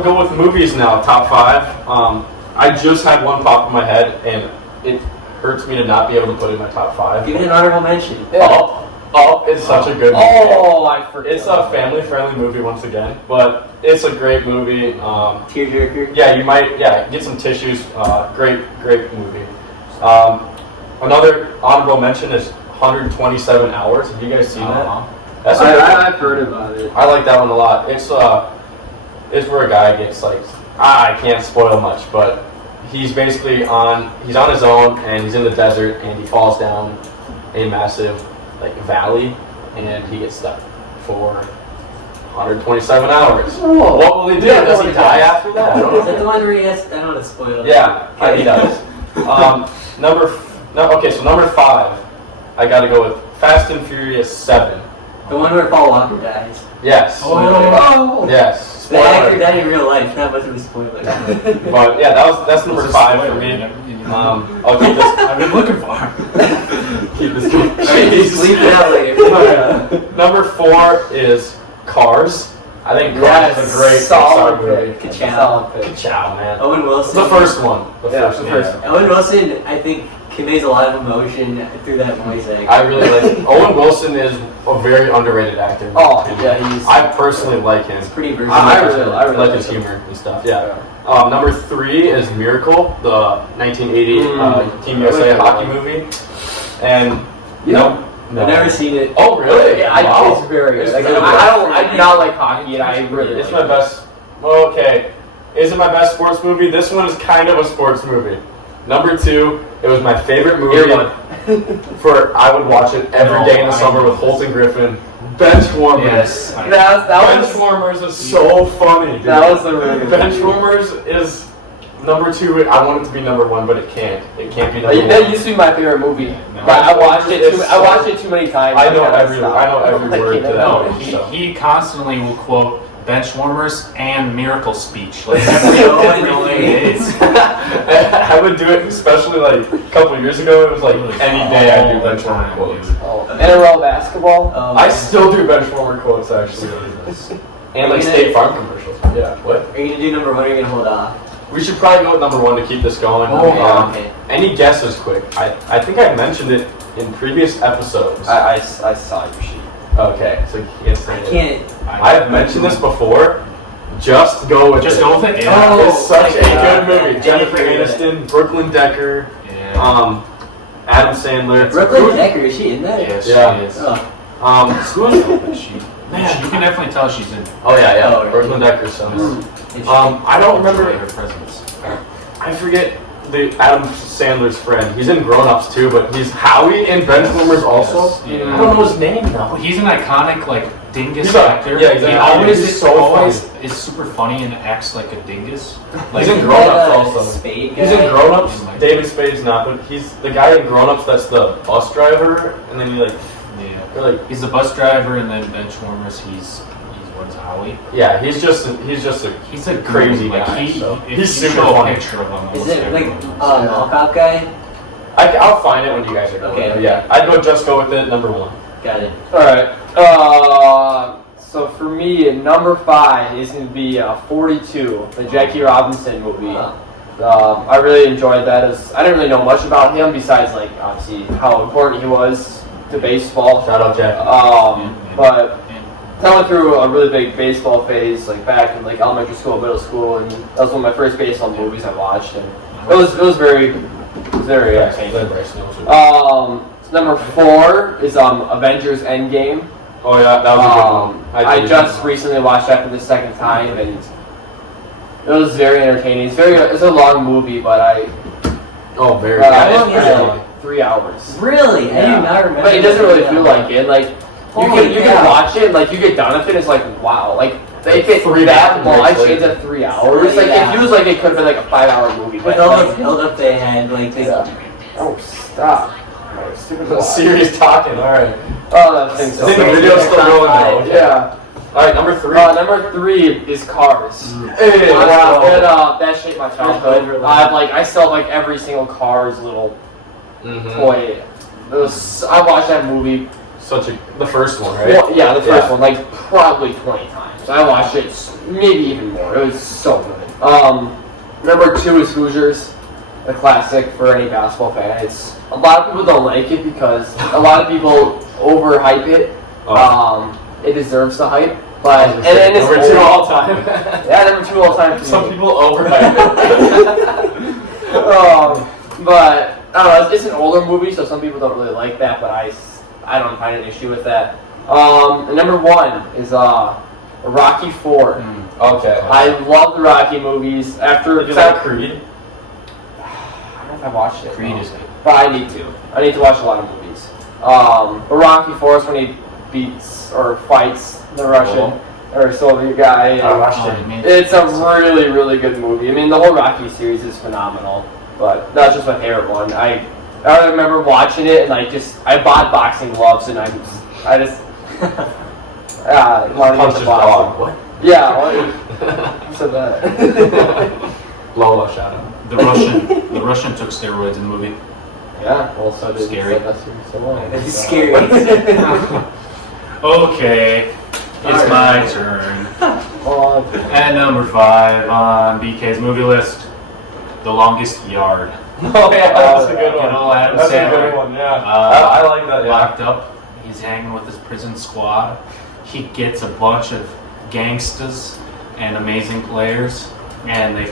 I'll go with movies now. Top 5. I just had one pop in my head, and it hurts me to not be able to put it in my top 5. Give it an honorable mention. Up is such a good movie. Oh, I forgot. It's a family-friendly movie once again, but it's a great movie. Tearjerker. Yeah, you might. Yeah, get some tissues. Great movie. Another honorable mention is 127 Hours. Have you guys seen that? That's I've heard about it. I like that one a lot. It's where a guy gets like, I can't spoil much, but he's basically he's on his own and he's in the desert and he falls down a massive valley and he gets stuck for 127 hours. Whoa. What will he do? Does he die after that? Is that the one where he has? I don't want to spoil it. Yeah, he does. So number 5, I got to go with Fast and Furious 7. The one where Paul Walker dies. Yes. Oh. Yes. The actor died in real life, not much of a spoiler. But yeah, that's number 5 for me. I'll keep this. I've been looking for him. Keep this going. Sleep it out later. Number 4 is Cars. I think Cars is a great solid movie. pick. Ka-chow. Ka-chow, man. Owen Wilson. The first one. The first one. Owen Wilson, I think, conveys a lot of emotion through that voice acting. I really like Owen Wilson is a very underrated actor. Oh, yeah, I personally like him. It's pretty versatile. I really like his humor and stuff. Yeah. Number 3 is Miracle, the 1980 Team USA hockey movie. And no. I've never seen it. Oh, really? Yeah, Wow. it's very good. It's Like, really good. I do not like hockey, and I really It's like my best. Well, okay. Is it my best sports movie? This one is kind of a sports movie. Number 2, it was my favorite movie. I would watch it every day in the summer with Holt and Griffin. Benchwarmers. Yes. Benchwarmers is so funny. Dude. That was a really good Benchwarmers is number 2. I want it to be number 1, but it can't. It can't be number 1. That used to be my favorite movie, but I watched it too many times. I know every word to that. No, movie, he constantly will quote Benchwarmers and Miracle Speech like every days. I would do it, especially like a couple of years ago. It was like any day I do Benchwarmer quotes. NRL basketball. I still do Benchwarmer quotes actually, and like State Farm commercials. Yeah. What? Are you going to do number 1 or are you going to hold off? We should probably go with number 1 to keep this going. Okay. Any guesses, quick? I think I mentioned it in previous episodes. I saw your sheet. Okay, so you can't say I it. can't. I have mentioned this before. Just go with it. Just go with it. Yeah. It's such a good movie. Yeah. Jennifer Aniston, Brooklyn Decker, Yeah. Adam Sandler. Brooklyn Decker, is she in that? Yes, Yeah. she is. Who's You can definitely tell she's in. Oh yeah. Oh, Brooklyn Decker's son. Interesting. I don't remember. her presence. I forget the Adam Sandler's friend. He's in Grown Ups too, but he's Howie in Benchwarmers also. Yes. I don't know his name though. He's an iconic dingus He's a- actor. yeah, exactly. He always He's is so always funny. is super funny and acts like a dingus. He's in Grown Ups also. Spade He's in guy. Grown Ups. David Spade's not, but he's the guy in Grown Ups that's the bus driver, and then Yeah. He's the bus driver, and then Benchwarmers. He's what's Howie? yeah, he's just a He's a crazy like guy. if He's you super show funny. a picture of him. Is almost it like everyone knows. mall cop guy? I'll find it when you guys are going. Okay. Yeah, I'd go with it. Number 1. Got it. All right. So for me, number 5 is going to be 42, the Jackie Robinson movie. I really enjoyed that. I didn't really know much about him besides obviously how important he was to baseball. Shout out Jack. But I went through a really big baseball phase back in elementary school, middle school, and that was one of my first baseball movies I watched, and it was very entertaining. So number 4 is Avengers End Game. Oh yeah, that was a good one. I just recently watched that for the second time, and it was very entertaining. It's a long movie, but very. How long is it? 3 hours. Really? I do not remember. But it doesn't really feel like it. You can cow. watch it, you get done with it, it's wow. If it's 3 that hours much later. into 3 hours, Yeah. it feels like it could have been a 5-hour movie. With all the build up they had, Oh, stop. Oh, stupid watch. Serious talking. All right. Oh, that thing's so I think the good. video's still rolling though. Okay. Yeah. All right, number 3. Number 3 is Cars. Hey, That shaped my childhood. I still have every single Cars little toy. I watched that movie. The first one, right? Well, yeah, the first one, probably 20 times. So I watched it maybe even more. It was so good. Number 2 is Hoosiers, a classic for any basketball fan. A lot of people don't like it because a lot of people overhype it. It deserves the hype, but and it's number 2 all time. Yeah, number 2 all time. Some people overhype it. But I don't know. It's an older movie, so some people don't really like that. But I don't find an issue with that. And number 1 is Rocky 4. Okay. I love the Rocky movies. After Is that Creed? I don't know if I watched it. Creed is good. But I need to. I need to watch a lot of movies. But Rocky 4 is when he beats or fights the Russian or Soviet guy. I watched it. It's a really, really good movie. I mean, the whole Rocky series is phenomenal. But that's just my favorite one. I remember watching it and I bought boxing gloves and I just wanted to Punch get his the boxing. dog. What? Yeah. So that. Lola shot him. The Russian took steroids in the movie. Yeah. Well, so did Scary. So long. It's scary. Okay, it's my turn. Oh, At number 5 on BK's movie list, The Longest Yard. Oh yeah, that's a good one. You know, Adam That's a Sandler. good one. Yeah. I like that. Yeah. Locked up, he's hanging with his prison squad. He gets a bunch of gangsters and amazing players, and they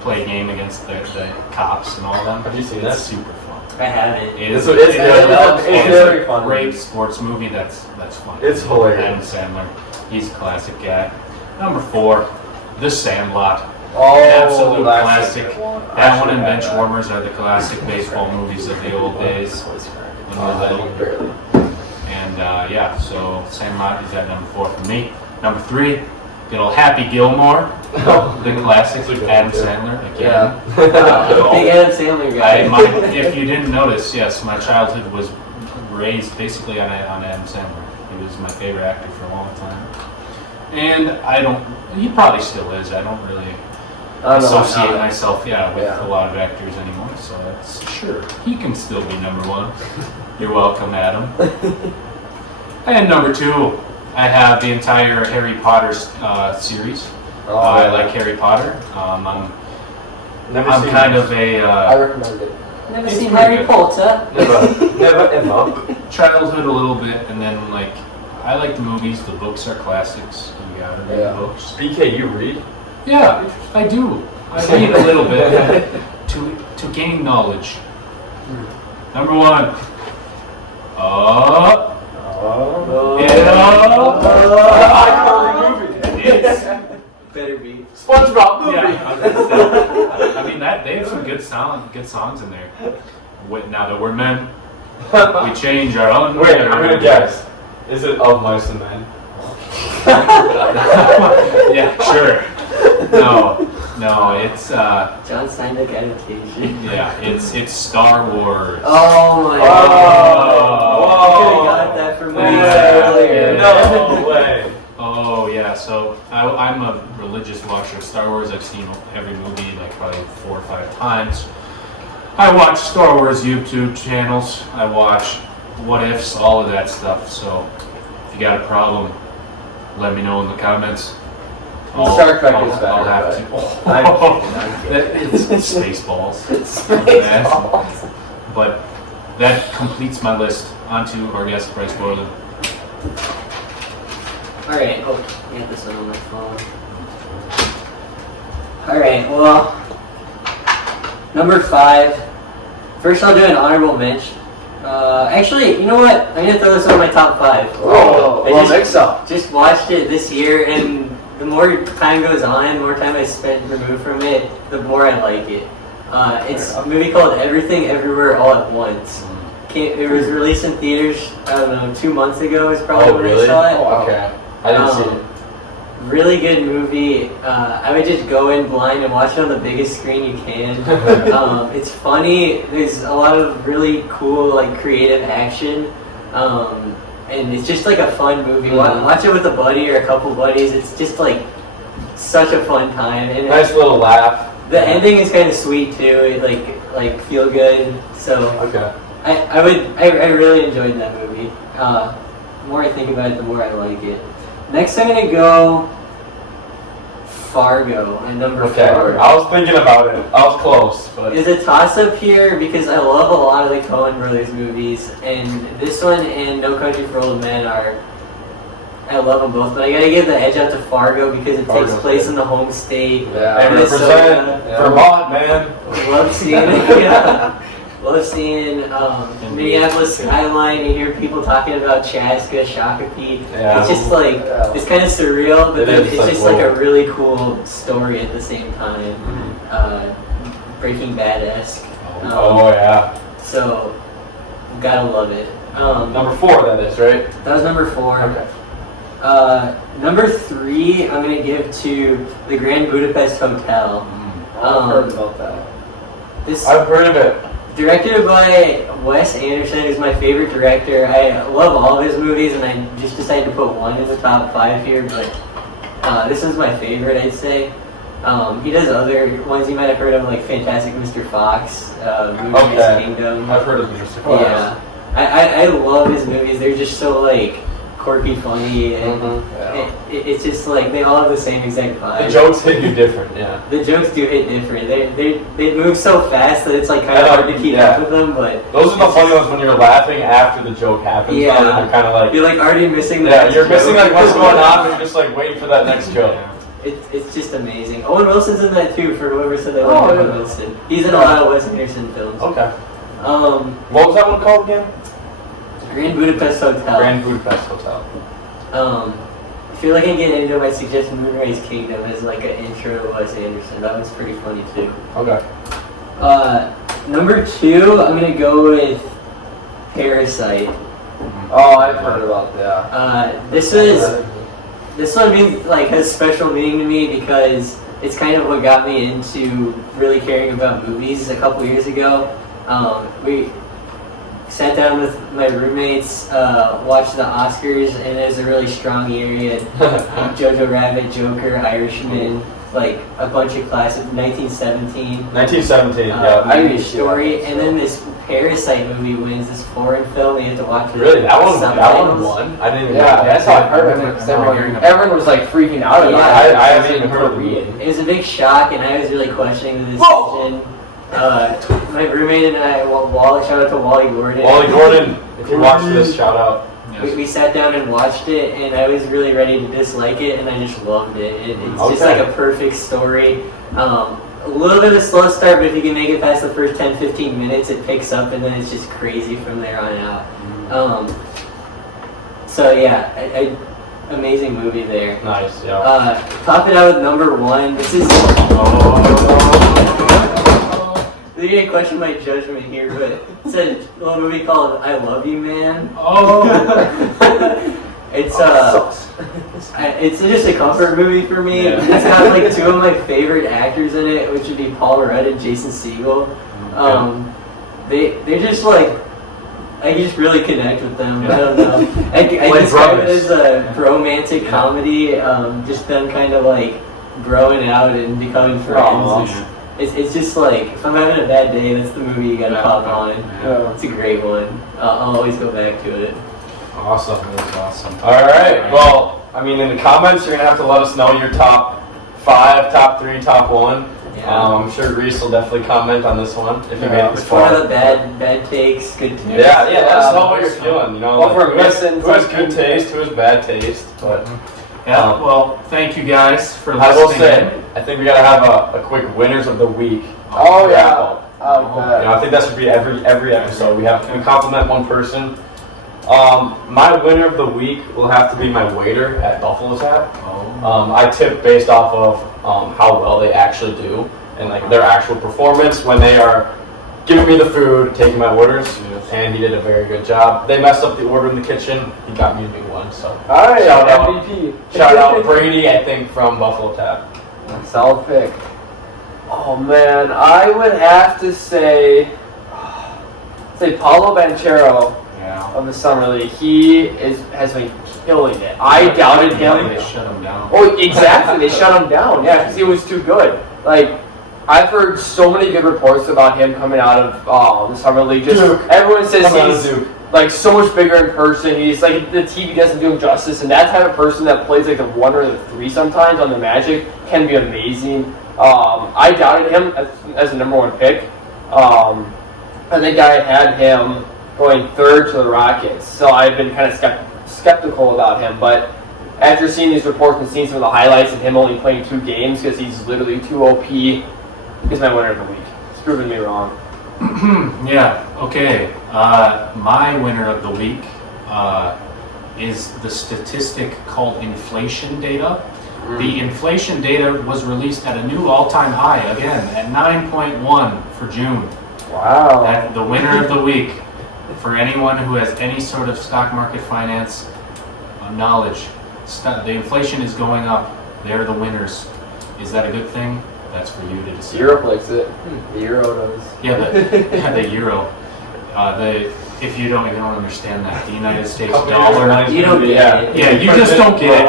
play a game against the cops and all them. Have you seen It's that? super fun. I haven't. It's very a great sports movie. That's fun. It's hilarious. Adam Sandler, he's a classic guy. Number 4, The Sandlot. Absolute classic. That one and Benchwarmers are the classic baseball movies of the old days when we were little. And so Sandlot is at number 4 for me. Number 3, good old Happy Gilmore, the classic with Adam Sandler again. Big Adam Sandler guy. If you didn't notice, yes, my childhood was raised basically on Adam Sandler. He was my favorite actor for a long time. And he probably still is. I don't really associate myself, with a lot of actors anymore. So sure, he can still be number 1. You're welcome, Adam. And number 2, I have the entire Harry Potter series. I like Harry Potter. I'm kind of a I recommend it. Never It's seen pretty Harry good. Potter. Never ever. childhood a little bit, and then I like the movies. The books are classics. You gotta read the books. BK, you read? Yeah, I do. I read a little bit to gain knowledge. Number 1. It's Better be. SpongeBob movie. yeah. I mean they have some good songs in there. Now that we're men, we change our own. Wait, I'm gonna guess. Is it Of Mice and Men? Yeah, sure. No, it's John Steinbeck adaptation. yeah, it's Star Wars. Oh my god. I could have got that from way earlier. No way. Oh yeah, so I'm a religious watcher of Star Wars. I've seen every movie probably 4 or 5 times. I watch Star Wars YouTube channels. I watch What Ifs, all of that stuff. So if you got a problem, let me know in the comments. Star Trek is better. I'll have to. It's Spaceballs. It's Spaceballs. But that completes my list. On to our guest, Bryce Borland. Alright, get this on my phone. Alright, well, number 5. First I'll do an honorable mention. Actually, you know what? I'm going to throw this on my top 5. Oh, mix up. Just watched it this year, and the more time goes on, the more time I spent removed from it, the more I like it. It's a movie called Everything Everywhere All at Once. It was released in theaters, I don't know, 2 months ago is probably when I saw it. Oh, okay. I didn't see it. Really good movie. I would just go in blind and watch it on the biggest screen you can. It's funny. There's a lot of really cool, creative action. And it's just a fun movie. Watch it with a buddy or a couple buddies. It's just such a fun time. And Nice little laugh. the ending is kind of sweet too. It feel good. So Okay. I really enjoyed that movie. The more I think about it, the more I like it. Next, I'm gonna go Fargo at number Okay. 4. I was thinking about it. I was close, but It's a toss-up here because I love a lot of the Coen Brothers movies, and this one and No Country for Old Men I love them both, but I gotta give the edge out to Fargo because it takes Fargo's place good. in the home state. Yeah. and represent Vermont, man. Love seeing love seeing Minneapolis skyline. You hear people talking about Chaska, Shakopee. Yeah. It's just like it's kind of surreal, but It then is, it's like, just like a whoa. really cool story at the same time. Breaking Bad-esque. Oh yeah. So gotta love it. Number 4, that is right. That was number 4. Okay. Number 3, I'm gonna give to the Grand Budapest Hotel. I've heard about that. This I've heard of it. directed by Wes Anderson, who's my favorite director. I love all of his movies, and I just decided to put one in the top 5 here. But this one's my favorite, I'd say. He does other ones you might have heard of, like Fantastic Mr. Fox, Moonrise Okay. Kingdom. I've heard of Mr. Fox. Yeah, I love his movies. They're just so like quirky, funny, and it's just like they all have the same exact vibe. The jokes hit you different, yeah. The jokes do hit different. They move so fast that it's like kind of hard to keep up with them. But Those are the funny ones when you're laughing after the joke happens. Yeah. And you're kind of like, you're like already missing the yeah, next you're joke. missing like what's going on, and you're just like waiting for that next joke. It's just amazing. Owen Wilson's in that too. For whoever said they like Oh, Owen yeah. Wilson, he's in a lot of Wes Anderson films. Okay. What was that one called again? Grand Budapest Hotel. Grand Budapest Hotel. I feel like I get into my suggestion Moonrise Kingdom as like an intro to Wes Anderson. That was pretty funny too. Okay. Number 2, I'm gonna go with Parasite. Oh, I've heard about that. This one means like has special meaning to me because it's kind of what got me into really caring about movies a couple years ago. We sat down with my roommates, watched the Oscars, and it was a really strong year. You had Jojo Rabbit, Joker, Irishman, like a bunch of classic 1917. 1917, yeah. Irish Story, and then this Parasite movie wins this foreign film. You have to watch it. Really? That one subtitles. won? I didn't even Yeah, know. that's how I heard of it. 'Cause Everyone was like freaking out about Yeah, it. I haven't even heard of the movie. It was a big shock, and I was really questioning the decision. My roommate and I, Wally, shout out to Wally Gordon. Wally Gordon, if you watch this, shout out. We sat down and watched it, and I was really ready to dislike it, and I just loved it. It's just Okay. like a perfect story. A little bit of a slow start, but if you can make it past the first 10-15 minutes, it picks up, and then it's just crazy from there on out. So yeah, amazing movie there. Nice, yeah. Top it out with number 1. This is. You're gonna question my judgment here, but it's a little movie called I Love You, Man. It's just a comfort movie for me. Yeah. It's got like 2 of my favorite actors in it, which would be Paul Rudd and Jason Segel. They're just like I just really connect with them. I don't know. I describe it as a romantic comedy. Just them kind of like growing out and becoming friends. It's just like if I'm having a bad day, that's the movie you gotta pop on. Yeah. It's a great one. I'll always go back to it. Awesome. That's awesome. All right. Well, I mean, in the comments, you're gonna have to let us know your top 5, top 3, top 1. Yeah. I'm sure Reese will definitely comment on this one if you made it this Which one far. of the bad takes, good takes? Yeah, let us know what you're feeling. You know, Well, for who has missing good something. taste, who has bad taste. But Yeah, well, thank you guys for listening. I will say, I think we gotta have a quick winners of the week. Oh, wrap yeah. up. I like You that. know, I think that should be every episode. We compliment one person. My winner of the week will have to be my waiter at Buffalo Tap. I tip based off of how well they actually do and like their actual performance when they are giving me the food, taking my orders, and he did a very good job. They messed up the order in the kitchen. He got me a big one. So All right, Shout out. MVP. shout out Brady, I think from Buffalo Tap. Solid pick. Oh man, I would have to say Paulo Banchero Yeah. of the Summer League. He has been killing it. I doubted him. They shut him down. Oh, exactly. They shut him down. Yeah, because he was too good. Like, I've heard so many good reports about him coming out of the Summer League. Just Duke. everyone says Coming out of he's Duke. like so much bigger in person. He's like the TV doesn't do him justice, and that type of person that plays like the 1 or the 3 sometimes on the Magic can be amazing. I doubted him as the number 1 pick. I think I had him going 3rd to the Rockets, so I've been kind of skeptical about him. But after seeing these reports and seeing some of the highlights and him only playing 2 games because he's literally too OP, he's my winner of the week. It's proven me wrong. Yeah, okay. My winner of the week is the statistic called inflation data. The inflation data was released at a new all-time high, again, at 9.1 for June. Wow. The winner of the week, for anyone who has any sort of stock market finance knowledge, the inflation is going up. They're the winners. Is that a good thing? That's for you to decide. Europe likes it. The Euro does. Yeah, the euro. If you don't understand that, the United States dollar. You don't get it. Yeah, you just don't get it.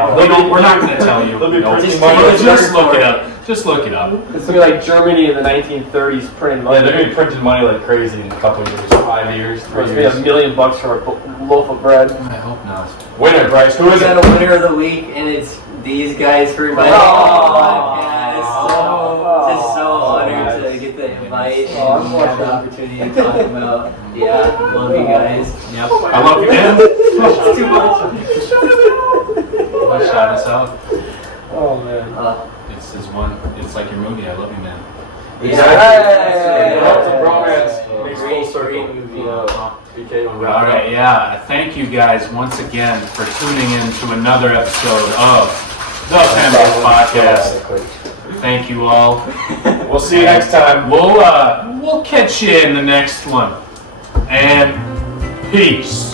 We're not going to tell you. No, Just just look it up. Just look it up. It's gonna be like Germany in the 1930s printing money. Yeah, they're gonna be printing money like crazy in a couple of years, 5 years, 3 It's gonna years. be $1 million for a loaf of bread. I hope not. Winner, Bryce. Who We is got it? a winner of the week, and it's these guys for inviting me to the podcast. Just so honored to get the invite and have the opportunity to talk about. Yeah, love you guys. Yep. I love you, man. It's too much. Want to shout us out? Oh man. It's like your movie. I love you, man. Exactly. Love the Yeah. romance makes full Great circle. movie. BK, on All right, yeah. Thank you guys once again for tuning in to another episode of the PEMDAS Podcast. Thank you all. We'll see you next time. We'll catch you in the next one. And peace.